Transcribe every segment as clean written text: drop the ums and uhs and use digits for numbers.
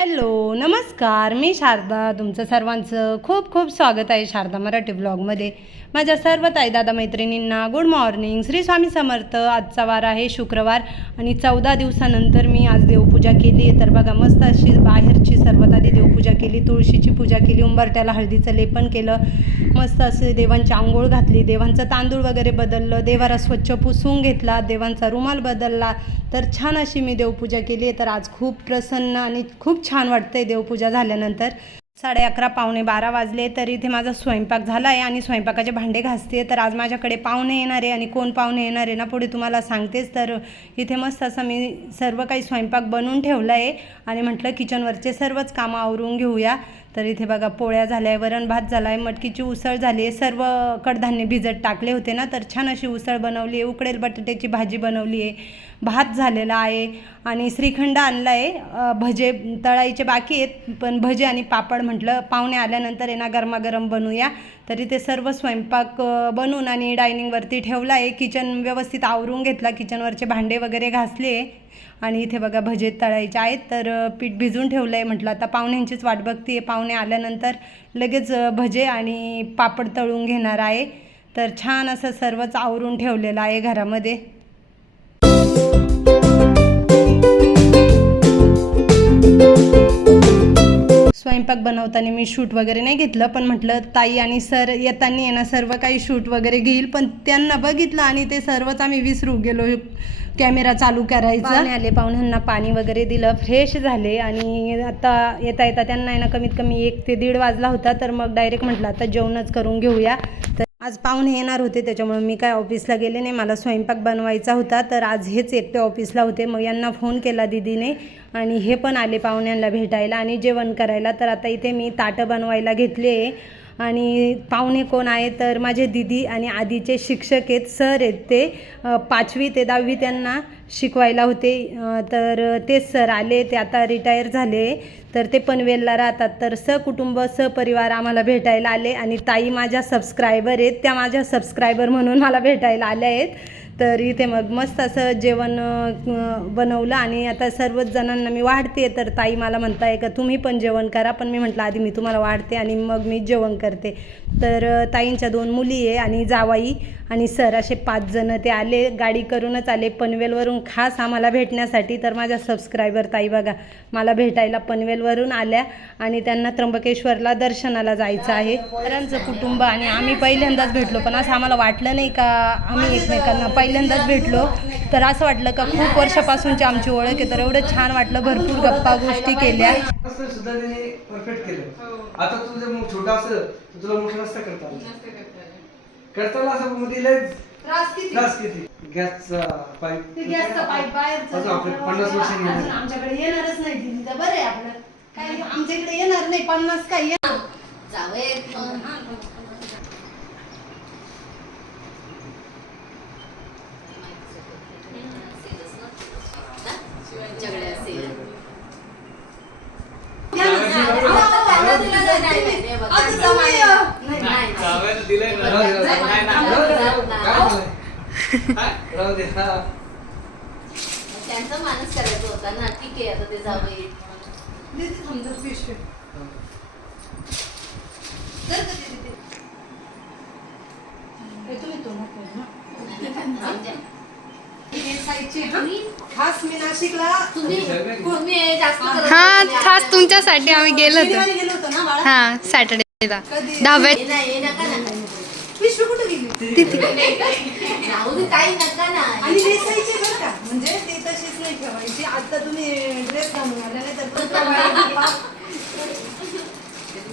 Hello नमस्कार, मी शारदा. तुमचं सर्वांचं खूप खूप स्वागत आहे शारदा मराठी ब्लॉगमध्ये. माझ्या सर्व ताई दादा मैत्रिणींना गुड मॉर्निंग. श्री स्वामी समर्थ. आजचा वार आहे शुक्रवार आणि 14 दिवसानंतर मी आज देवपूजा केली आहे. तर बघा, मस्त अशी बाहेरची सर्वात आधी देवपूजा केली, तुळशीची पूजा केली, उंबरट्याला हळदीचं लेपन केलं, मस्त असे देवांची आंघोळ घातली, देवांचं तांदूळ वगैरे बदललं, देवारा स्वच्छ पुसून घेतला, देवांचा रुमाल बदलला. तर छान अशी मी देवपूजा केली आहे. तर आज खूप प्रसन्न आणि खूप छान वाटतंय देवपूजा झाल्यानंतर. 11:30 पावणे 12 वाजले. तर इथे माझा स्वयंपाक झाला आहे आणि स्वयंपाकाचे भांडे घासते. तर आज माझ्याकडे पाहुणे येणार आहे आणि कोण पाहुणे येणार आहे ना पुढे तुम्हाला सांगतेच. तर इथे मस्त असं मी सर्व काही स्वयंपाक बनवून ठेवला आहे आणि म्हटलं किचनवरचे सर्वच कामं आवरून घेऊया. तर इथे बघा, पोळ्या झाल्या आहे, वरण भात झाला आहे, मटकीची उसळ झाली आहे, सर्व कडधान्य भिजत टाकले होते ना, तर छान अशी उसळ बनवली आहे, उकडेल बटाट्याची भाजी बनवली आहे, भात झालेला आहे आणि श्रीखंड आणला आहे. भजे तळायचे बाकी आहेत, पण भजे आणि पापड म्हटलं पाहुणे आल्यानंतर आहे ना गरमागरम बनवूया. तर इथे सर्व स्वयंपाक बनवून आणि डायनिंगवरती ठेवला आहे. किचन व्यवस्थित आवरून घेतला, किचनवरचे भांडे वगैरे घासले आणि इथे बघा भजे तळायचे आहेत. तर पीठ भिजून ठेवलं आहे. म्हटलं आता पाहुण्यांचीच वाट बघते आहे, पाहुणे आल्यानंतर लगेच भजे आणि पापड तळून घेणार आहे. तर छान असं सर्वच आवरून ठेवलेलं आहे घरामध्ये. स्वयंपाक बनवताना मी शूट वगैरे नाही घेतलं, पण म्हटलं ताई आणि सर येताना येणं सर्व काही शूट वगैरे घेईल, पण त्यांना बघितलं आणि ते सर्वच आम्ही विसरू गेलो कॅमेरा चालू करायचा. आले, पाहुण्यांना पाणी वगैरे दिलं, फ्रेश झाले आणि आता येता येता त्यांना आहे ना कमीत कमी 1 ते 1:30 वाजला होता. तर मग डायरेक्ट म्हटलं आता जेवणच करून घेऊया. तर आज पाहुणे येणार होते, त्याच्यामुळे मी काय ऑफिसला गेले नाही, मला स्वयंपाक बनवायचा होता. तर आज हेच एकटे ऑफिसला होते, मग यांना फोन केला दीदीने आणि हे पण आले पाहुण्यांना भेटायला आणि जेवण करायला. तर आता इथे मी ताटं बनवायला घेतले आणि पाहुणे कोण आहे तर माझे दीदी आणि आधीचे शिक्षक आहेत, सर आहेत. ते 5वी ते 10वी त्यांना शिकवायला होते. तर तेच सर आले, ते आता रिटायर झाले. तर ते पनवेलला राहतात. तर सहकुटुंब सहपरिवार आम्हाला भेटायला आले आणि ताई माझ्या सबस्क्रायबर आहेत, त्या माझ्या सबस्क्रायबर म्हणून मला भेटायला आल्या आहेत. तर इथे मग मस्त असं जेवण बनवलं आणि आता सर्वच जणांना मी वाढते. तर ताई मला म्हणताय का तुम्ही पण जेवण करा, पण मी म्हटलं आधी मी तुम्हाला वाढते आणि मग मी जेवण करते. तर ताईंच्या 2 मुली आहे आणि जावाई आणि सर असे 5 जण ते आले, गाडी करूनच आले पनवेलवरून खास आम्हाला भेटण्यासाठी. तर माझ्या सबस्क्रायबर ताई बघा मला भेटायला पनवेलवरून आल्या आणि त्यांना त्र्यंबकेश्वरला दर्शनाला जायचं आहे. सरांचं कुटुंब आणि आम्ही पहिल्यांदाच भेटलो, पण असं आम्हाला वाटलं नाही का आम्ही एकमेकांना पहिल्यांदाच भेटलो. तर असं वाटलं का खूप वर्षापासूनची आमची ओळख आहे. तर एवढं छान वाटलं, भरपूर गप्पा गोष्टी केल्या. परफेक्ट केलं. आता तुझं छोटा असेल तुला मोठं नसतं करताना असं मध्ये त्रास किती गॅसचा पाईप बाहेरचा आपले 50 वर्ष आमच्याकडे येणारच नाही दिली तर बरं आहे आपलं. काय आमच्याकडे येणार नाही 50 काय जावे त्यांचा मानस करायचा होता ना. ठीक आहे, आता ते जावे खास मी नाशिकला हा खास तुमच्यासाठी आम्ही गेलो होतो. हा सॅटर्डेला 10व्या पिशवी कुठे गेली काही नका ना. आणि नेसायची बरं का, म्हणजे ती तशीच नाही ठेवायची. आता तुम्ही ड्रेस घालून आले नाही तर तुम्ही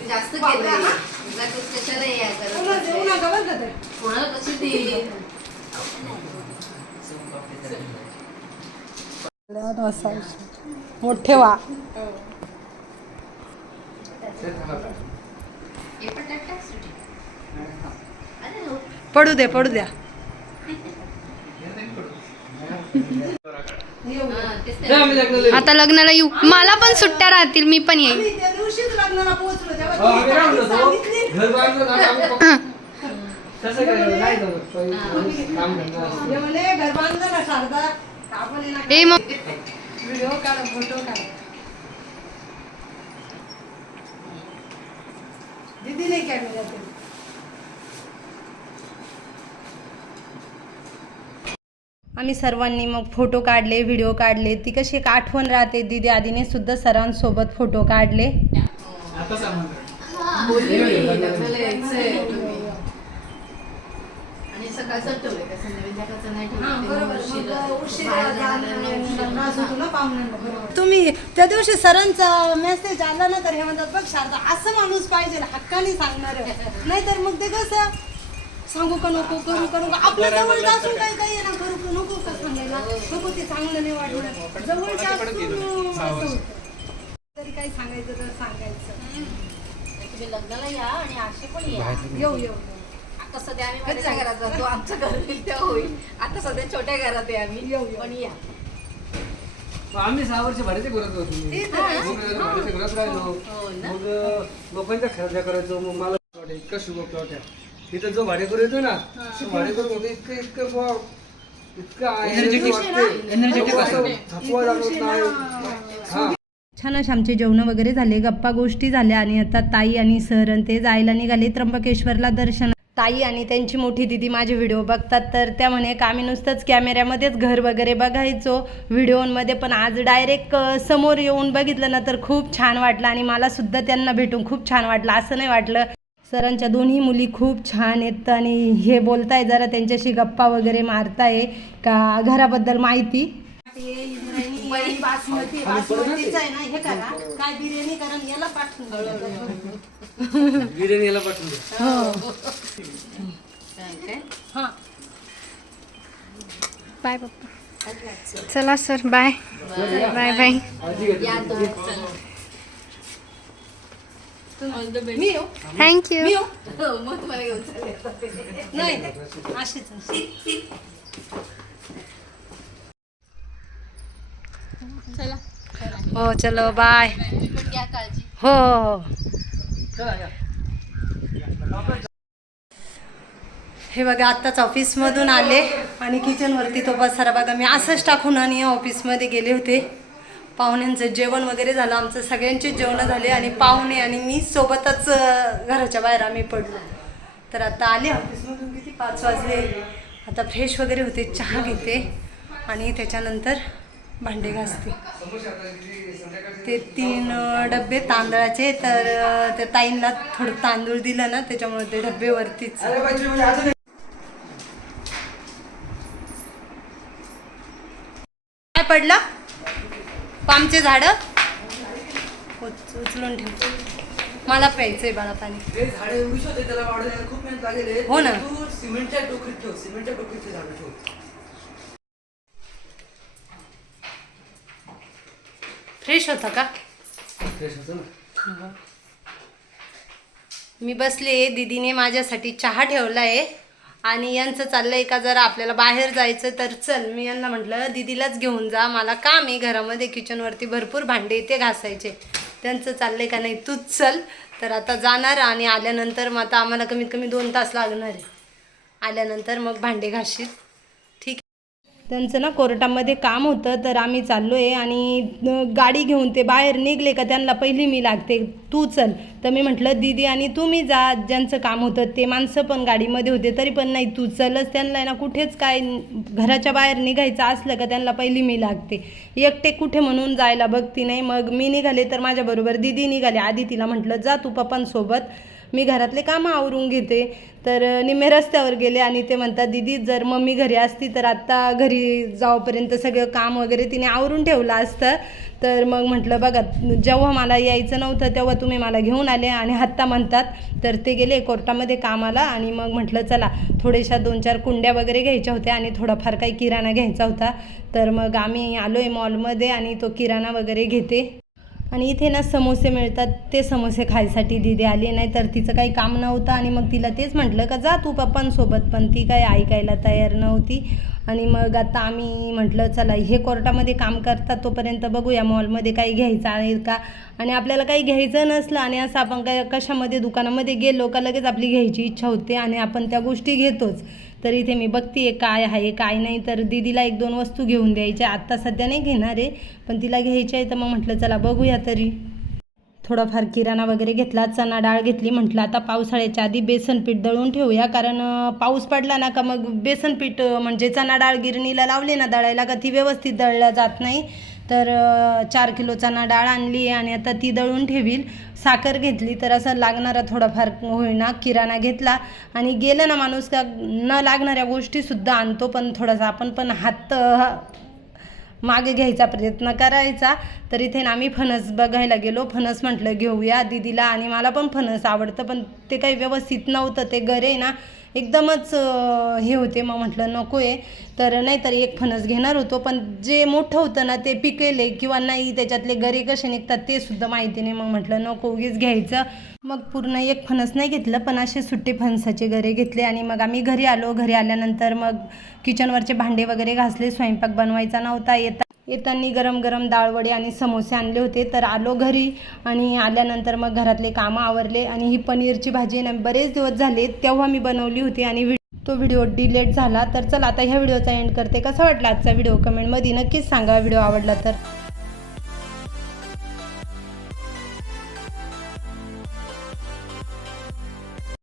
जास्त केलं कशाला या करत कोणाला कशी ती मोठे वा पडू द्या पडू द्या. आता लग्नाला येऊ, मला पण सुट्ट्या राहतील, मी पण येईल. त्या दिवशीच लग्नाला पोहोचलो घर बांधलं ना शारदा आपण ए मग व्हिडिओ काढ, फोटो काढ. दीदी नाही कॅमेरा आम्ही सर्वांनी मग फोटो काढले, व्हिडिओ काढले. ती कशी एक आठवण राहते. दीदी आधीने सुद्धा सरांसोबत फोटो काढले. आणि सकाळचं ठेवलंय का संध्याकाळचं नाही तुम्ही त्या दिवशी सरांचा मेसेज आला ना तर हे म्हणतात बघ शारदा असं माणूस पाहिजे हक्काने सांगणार. नाहीतर मग ते कसं सांगू का नको, करू का नको, आपल्या जवळचं असून काही ना करू का नको का सांगायला नको, ते चांगलं नाही वाटलं. जवळचं असून असं होतं. तरी काही सांगायचं तर सांगायचं. तुम्ही लग्नाला या आणि असे पण या. येऊ आता सध्या आम्ही माझ्या घरात जातो, आमचं घर होईल तेव्हा होईल. आता सध्या छोट्या घरात आहे आम्ही, पण या. आम्ही 6 वर्ष भाड्याच्या घरात होतो. भाड्याच्या घरात राहिलो. मग लोकांच्या खरेदी करायचो. मग मला इतका शुभ प्लॉट आहे तिथं. जो भाडेकरू येतो ना तो भाडेकरू होतो इतकं छान असे आमचे जेवण वगैरे झाले, गप्पा गोष्टी झाल्या. आणि आता ताई आणि सर आणि ते जायला निघाले त्र्यंबकेश्वरला दर्शन. ताई आणि त्यांची मोठी दिदी माझे व्हिडिओ बघतात तर त्या म्हणे का आम्ही नुसतंच कॅमेऱ्यामध्येच घर वगैरे बघायचो व्हिडिओमध्ये, पण आज डायरेक्ट समोर येऊन बघितलं ना तर खूप छान वाटलं. आणि मला सुद्धा त्यांना भेटून खूप छान वाटलं. असं नाही वाटलं. सरांच्या दोन्ही मुली खूप छान आहेत आणि हे बोलताय जरा त्यांच्याशी गप्पा वगैरे मारताय का घराबद्दल माहिती. बासमतीचं आहे ना हे करा काय बिर्याणी करा याला पाठवून बिर्याणीला पाठवून हां बाय पप्पा. चला सर बाय बाय बाय. मी येऊ थँक्यू. मी येऊ मग तुम्हाला घेऊन चालेल. नाही अशीच हो चलो बाय. तुम्ही पण घ्या काळजी. हो हो. हे बघा आत्ताच ऑफिसमधून आले आणि किचनवरती तो पसारा बघा मी असंच टाकून आणि ऑफिसमध्ये गेले होते. पाहुण्यांचं जेवण वगैरे झालं, आमचं सगळ्यांचे जेवणं झाले आणि पाहुणे आणि मी सोबतच घराच्या बाहेर आम्ही पडलो. तर आता आले ऑफिसमधून किती 5 वाजले. आता फ्रेश वगैरे होते, चहा घेते आणि त्याच्यानंतर भांडे घासते. ते 3 डबे तांदळाचे तर त्या ताईंना थोडं तांदूळ दिलं ना त्याच्यामुळे ते डबे वरतीच. काय पडलं? पामचे झाडं उचलून ठेव. मला प्यायचंय बाळा पाणी. झाडे एवढी होते त्याला वाढवायला खूप मेहनत लागेल. हो ना. तू सिमेंटच्या टोकरीत ठेव, सिमेंटच्या टोकरीचे झाडं ठेव. फ्रेश होता का? फ्रेश होतं ना. मी बसले, दीदीने माझ्यासाठी चहा ठेवला आहे आणि यांचं चाललंय का जरा आपल्याला बाहेर जायचं तर चल. मी यांना म्हटलं दीदीलाच घेऊन जा, मला काम आहे घरामध्ये किचनवरती भरपूर भांडे ते घासायचे. त्यांचं चाललंय का नाही तूच चल. तर आता जाणार आणि आल्यानंतर मग आता आम्हाला कमीत कमी 2 तास लागणार आहे. आल्यानंतर मग भांडे घाशीत. ठीक आहे. त्यांचं ना कोर्टामध्ये काम होतं तर आम्ही चाललो आहे आणि गाडी घेऊन ते बाहेर निघले का त्यांना पहिली मी लागते तू चल. तर मी म्हटलं दीदी आणि तुम्ही जा, ज्यांचं काम होतं ते माणसं पण गाडीमध्ये होते तरी पण नाही तू चलच. त्यांना ना कुठेच काय घराच्या बाहेर निघायचं असलं का त्यांना पहिली मी लागते. एकटे कुठे म्हणून जायला बघती नाही. मग मी निघाले तर माझ्याबरोबर दीदी निघाले. आधी तिला म्हटलं जा तू पप्पांसोबत, मी घरातले कामं आवरून घेते. तर निम्मे रस्त्यावर गेले आणि ते म्हणतात दीदी जर मम्मी घरी असती तर आत्ता घरी जाऊपर्यंत सगळं काम वगैरे तिने आवरून ठेवलं असतं. तर मग म्हटलं बघा जेव्हा मला यायचं नव्हतं तेव्हा तुम्ही मला घेऊन आले आणि आत्ता म्हणतात. तर ते गेले कोर्टामध्ये कामाला आणि मग म्हटलं चला थोड्याशा 2-4 कुंड्या वगैरे घ्यायच्या होत्या आणि थोडाफार काही किराणा घ्यायचा होता. तर मग आम्ही आलो आहे मॉलमध्ये आणि तो किराणा वगैरे घेते. आणि इथे ना समोसे मिळतात, ते समोसे खायसाठी दीदी आली. नाही तर तिचं काही काम नव्हतं आणि मग तिला तेच म्हटलं का जा तू पप्पांसोबत, पण ती काय ऐकायला तयार नव्हती. आणि मग आता आम्ही म्हटलं चला हे कोर्टामध्ये काम करतात तोपर्यंत बघूया मॉलमध्ये काही घ्यायचं आहे का. आणि आपल्याला काही घ्यायचं नसलं आणि असं आपण काय कशामध्ये दुकानामध्ये गेलो का लगेच आपली घ्यायची इच्छा होते आणि आपण त्या गोष्टी घेतोच. तर इथे मी बघते काय आहे काय नाही. तर दीदीला 1-2 वस्तू घेऊन द्यायच्या, आत्ता सध्या नाही घेणार आहे पण तिला घ्यायच्या आहे. तर मग म्हटलं चला बघूया तरी. थोडाफार किराणा वगैरे घेतला, चणा डाळ घेतली. म्हटलं आता पावसाळ्याच्या आधी बेसन पीठ दळून ठेवूया, कारण पाऊस पडला ना का मग बेसन पीठ म्हणजे चणा डाळ गिरणीला लावली ना दळायला का ती व्यवस्थित दळल्या जात नाही. तर 4 किलो चणा डाळ आणली आणि आता ती दळून ठेवील. साखर घेतली, तर असं लागणारा थोडाफार होईना किराणा घेतला. आणि गेलं ना माणूस का न लागणाऱ्या गोष्टीसुद्धा आणतो, पण थोडासा आपण पण हात मागे घ्यायचा प्रयत्न करायचा. तर इथे ना आम्ही फणस बघायला गेलो. फणस म्हटलं घेऊया दीदीला, आणि मला पण फणस आवडतं, पण ते काही व्यवस्थित नव्हतं. ते गरे ना एकदमच हे होते, मग म्हटलं नको आहे. तर नाहीतर एक फणस घेणार होतो, पण जे मोठं होतं ना ते पिकेले किंवा नाही, त्याच्यातले गरे कसे निघतात ते सुद्धा माहिती नाही. मग म्हटलं नको उगीच घ्यायचं. मग पूर्ण एक फणस नाही घेतलं, पण असे सुट्टे फणसाचे गरे घेतले. आणि मग आम्ही घरी आलो. घरी आल्यानंतर मग किचनवरचे भांडे वगैरे घासले. स्वयंपाक बनवायचा नव्हता. येताना गरम गरम डाळवडे आणि समोसे आणले होते. तर आलो घरी आणि आल्यानंतर मग घरातले कामं आवरले. आणि ही पनीरची भाजी ना बरेच दिवस झाले तेव्हा मी बनवली होती आणि तो व्हिडिओ डिलीट झाला. तर चला आता ह्या व्हिडिओचा एंड करते. कसा वाटला आजचा व्हिडिओ कमेंटमध्ये नक्कीच सांगा. व्हिडिओ आवडला तर